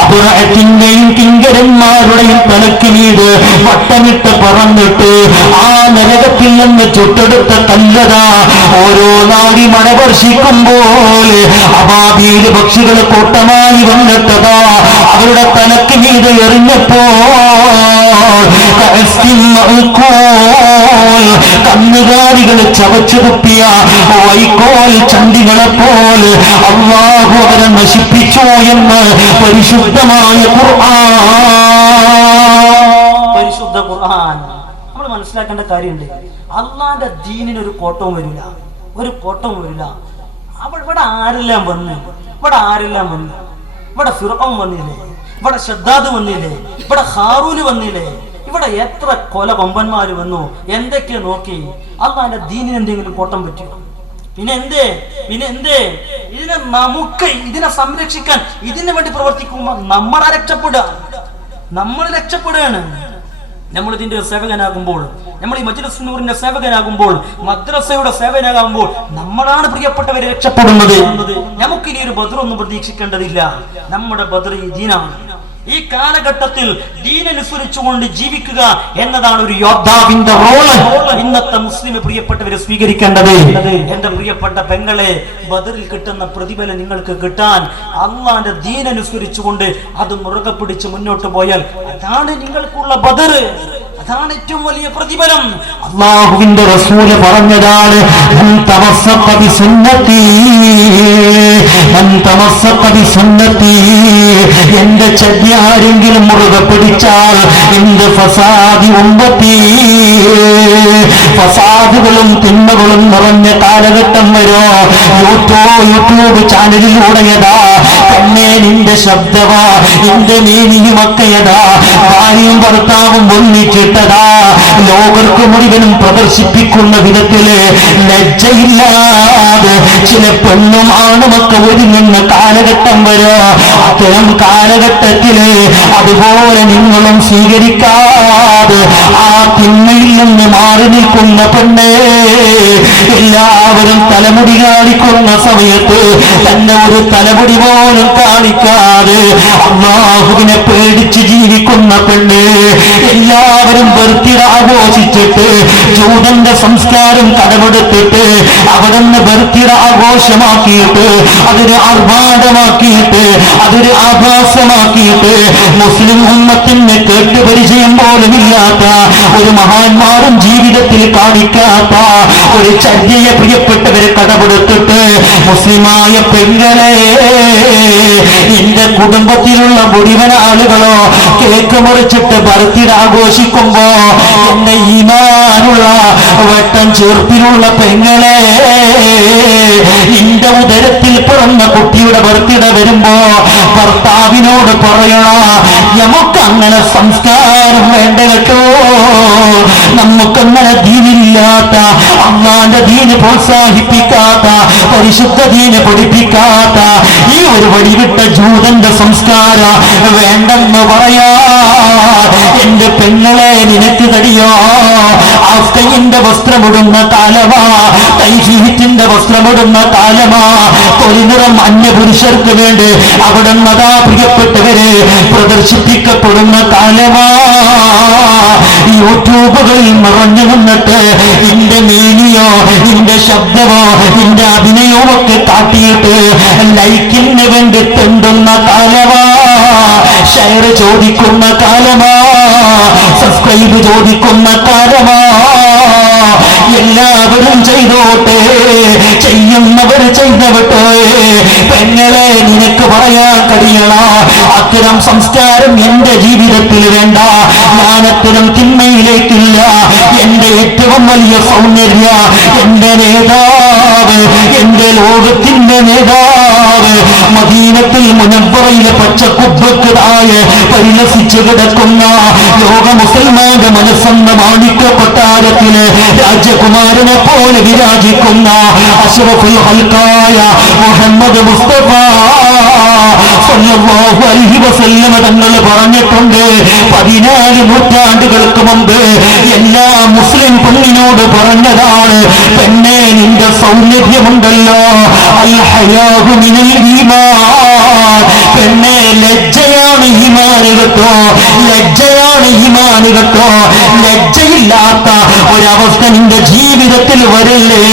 അബ്രാഹത്തിന്റെയും കിങ്കരന്മാരുടെയും തലക്ക് വീട് വട്ടമിട്ട് പറന്നിട്ട് ആ നരകത്തിൽ നിന്ന് ചുട്ടെടുത്ത കല്ലതാ ഓരോ നാടി മഴ വർഷിക്കുമ്പോൾ അബാബിയിൽ പക്ഷികൾ കൂട്ടമായി വന്നിട്ടതാ അവരുടെ തലക്ക് വീട് എറിഞ്ഞപ്പോൾ കന്നുകാലികൾ ചവച്ചു കുപ്പിയ വൈക്കോൽ ചണ്ടികളെ പോൽ. അള്ളാഹു അവരെ നശിപ്പിച്ചു എന്ന് പരിശുദ്ധമായ ഖുർആൻ. പരിശുദ്ധ ഖുർആൻ. നമ്മൾ മനസ്സിലാക്കേണ്ട കാര്യമുണ്ട്. അള്ളാന്റെ ദീനിന് ഒരു കോട്ടവും വരില്ല. ഒരു കോട്ടവും വരില്ല. അവൾ ഇവിടെ ആരെല്ലാം വന്ന്? ഇവിടെ ആരെല്ലാം വന്ന്? ഇവിടെ ഫിറോം വന്നില്ലേ? ഇവിടെ ഷദ്ദാദ് വന്നില്ലേ? ഇവിടെ ഹാറൂന് വന്നില്ലേ? ഇവിടെ എത്ര കൊല കൊമ്പന്മാർ വന്നു? എന്തൊക്കെ നോക്കി? അള്ളാന്റെ ദീനിന് എന്തെങ്കിലും കോട്ടം പറ്റിയോ? പിന്നെ എന്തേ? പിന്നെ എന്തേ? ഇതിനെ നമുക്ക് ഇതിനെ സംരക്ഷിക്കാൻ ഇതിനു വേണ്ടി പ്രവർത്തിക്കുമ്പോൾ നമ്മളെ രക്ഷപ്പെടുക. നമ്മൾ രക്ഷപ്പെടുകയാണ്. നമ്മൾ ഇതിന്റെ സേവകനാകുമ്പോൾ നമ്മൾ ഈ മജ്ലിസ് നൂറിന്റെ സേവകനാകുമ്പോൾ മദ്രസയുടെ സേവകനാകുമ്പോൾ നമ്മളാണ് പ്രിയപ്പെട്ടവരെ രക്ഷപ്പെടുന്നത്. നമുക്കിനി ഒരു ബദറൊന്നും പ്രതീക്ഷിക്കേണ്ടതില്ല. നമ്മുടെ ബദർ ഈ ദീനാണ്. ഈ കാലഘട്ടത്തിൽ ദീനനുസരിച്ചുകൊണ്ട് ജീവിക്കുക എന്നതാണ് ഒരു യോദ്ധാവിന്റെ റോൾ ഇന്നത്തെ മുസ്ലിം പ്രിയപ്പെട്ടവരെ സ്വീകരിക്കേണ്ടത് എന്റെ പ്രിയപ്പെട്ട പെങ്ങളെ ബദറിൽ കിട്ടുന്ന പ്രതിഫലം നിങ്ങൾക്ക് കിട്ടാൻ അള്ളാന്റെ ദീനനുസരിച്ചുകൊണ്ട് അത് മുറുകെ പിടിച്ച് മുന്നോട്ട് പോയാൽ അതാണ് നിങ്ങൾക്കുള്ള ബദർ അതാണ് ഏറ്റവും വലിയ പ്രതിഫലം അള്ളാഹുവിന്റെ റസൂൽ പറഞ്ഞതാണ്. എന്റെ ചതി ആരെങ്കിലും മുറുകെ പിടിച്ചാൽ എന്ത് ഫസാദി ഉമ്പത്തി ഫസാദുകളും തിന്മകളും നിറഞ്ഞ കാലഘട്ടം വരോ യൂട്യൂബ് യൂട്യൂബ് ചാനലിലൂടെയതാ പെണ്ണേ നിന്റെ ശബ്ദവാ നിന്റെ മേനിയുമൊക്കെയതാ ഭാര്യയും ഭർത്താവും ഒന്നിച്ചിട്ടതാ ലോകർക്ക് മുഴുവനും പ്രദർശിപ്പിക്കുന്ന വിധത്തിൽ ലജ്ജയില്ലാതെ ചില പെണ്ണും ആണുമൊക്കെ ഒരുങ്ങുന്ന കാലഘട്ടം വരോ. അത്തരം കാലഘട്ടത്തിൽ അതുപോലെ നിങ്ങളും സ്വീകരിക്കാതെ ആ തിന്മയിൽ നിന്ന് മാറി നിൽക്കുന്ന പെണ്ണേ എല്ലാവരും തലമുടി കാണിക്കുന്ന സമയത്ത് തന്നെ ഒരു തലമുടി പോലും കാണിക്കാതെ അള്ളാഹുവിനെ പേടിച്ച് ജീവിക്കുന്ന പെണ്ണ് എല്ലാവരും ബർത്തിട ആഘോഷിച്ചിട്ട് ജൂതന്റെ സംസ്കാരം കടമെടുത്തിട്ട് അവിടെ നിന്ന് ബർത്തിട ആഘോഷമാക്കിയിട്ട് അതൊരു ആർഭാടമാക്കിയിട്ട് അതൊരു ആഭാസമാക്കിയിട്ട് മുസ്ലിം ഉമ്മത്തിന് കേട്ട് പരിചയം പോലുമില്ലാത്ത ഒരു മഹാന്മാരും ജീവിതത്തിൽ കാണിക്കാത്ത ഒരു ചര്യയെ പ്രിയപ്പെട്ടവരെ കടമെടുത്തിട്ട് മുസ്ലിമായ പെങ്ങളെ എന്റെ കുടുംബത്തിലുള്ള മുഴുവൻ ആളുകളോ കേക്ക് മുറിച്ചിട്ട് ഭരത്തിൽ ആഘോഷിക്കുമ്പോ എന്നെ ഈമാനുള്ള വട്ടം ചേർപ്പിലുള്ള പെങ്ങളെ നിന്റെ ഉദരത്തിൽ പിറന്ന കുട്ടിയുടെ ബർത്തിട വരുമ്പോ ഭർത്താവിനോട് പറയണ നമുക്ക് അങ്ങനെ സംസ്കാരം വേണ്ട കേട്ടോ. നമുക്കങ്ങനെ ദീനില്ലാത്ത അമ്മാന്റെ ദീന് പ്രോത്സാഹിപ്പിക്കാത്ത പരിശുദ്ധ ദീന് പഠിപ്പിക്കാത്ത ഈ ഒരു വടിവിട്ട ജൂതന്റെ സംസ്കാര വേണ്ടെന്ന് പറയാ. എന്റെ പെങ്ങളെ നിനക്ക് തടിയോ? ആസ്കയിന്റെ വസ്ത്രമിടുന്ന താലമ. തൈഹീറ്റിന്റെ വസ്ത്രമിടുന്ന കാലമാ തൊലിനിറം അന്യപുരുഷർക്ക് വേണ്ടി അവിടെ നതാ പ്രിയപ്പെട്ടവരെ പ്രദർശിപ്പിക്കപ്പെടുന്ന കാലമാ യൂട്യൂബുകളിൽ നിറഞ്ഞു നിന്നിട്ട് മീനിയോ നിന്റെ നിന്റെ അഭിനയവും കാട്ടിയിട്ട് ലൈക്കിന് വേണ്ടി തെണ്ടുന്ന കാലമാ. ഷെയർ ചോദിക്കുന്ന കാലമാ. സബ്സ്ക്രൈബ് ചോദിക്കുന്ന കാലമാ. എല്ലാവരും ചെയ്തോട്ടെ. ചെയ്യുന്നവർ ചെയ്തവട്ടെ. പെങ്ങളെ നിനക്ക് പറയാൻ കഴിയണ അത്തരം സംസ്കാരം എന്റെ ജീവിതത്തിൽ വേണ്ട. ഞാൻ അത്തരം തിന്മയിലേക്കില്ല. എന്റെ ഏറ്റവും വലിയ സൗന്ദര്യ എന്റെ നേതാവ് എന്റെ ലോകത്തിന്റെ നേതാവ്. മദീനത്തിൽ മുനപ്പുറയിലെ പച്ച താഴെ പരിലസിച്ചു കിടക്കുന്ന ലോക മുസൽമാന്റെ മനസ്സെന്ന മാണിക്യ കൊട്ടാരത്തിൽ രാജകുമാരനെ പോലെ വിരാജിക്കുന്ന അഷ്റഫുൽ ഹൽക്കായ മുഹമ്മദ് മുസ്തഫ. സല്ലല്ലാഹു അലൈഹി വസല്ലം തങ്ങൾ പറഞ്ഞിട്ടുണ്ട്. പതിനാല് നൂറ്റാണ്ടുകൾക്ക് മുമ്പ് എല്ലാ മുസ്ലിം പെണ്ണിനോട് പറഞ്ഞതാണ് പെണ്ണെ നിന്റെ സൗന്ദര്യമുണ്ടല്ലോ. പെണ്ണെ ലജ്ജയാണ് ഹിമാനികത്തോ ലജ്ജയാണ് ഹിമാനികത്തോ ലജ്ജയില്ലാത്ത ഒരവസ്ഥ നിന്റെ ജീവിതത്തിൽ വരില്ലേ?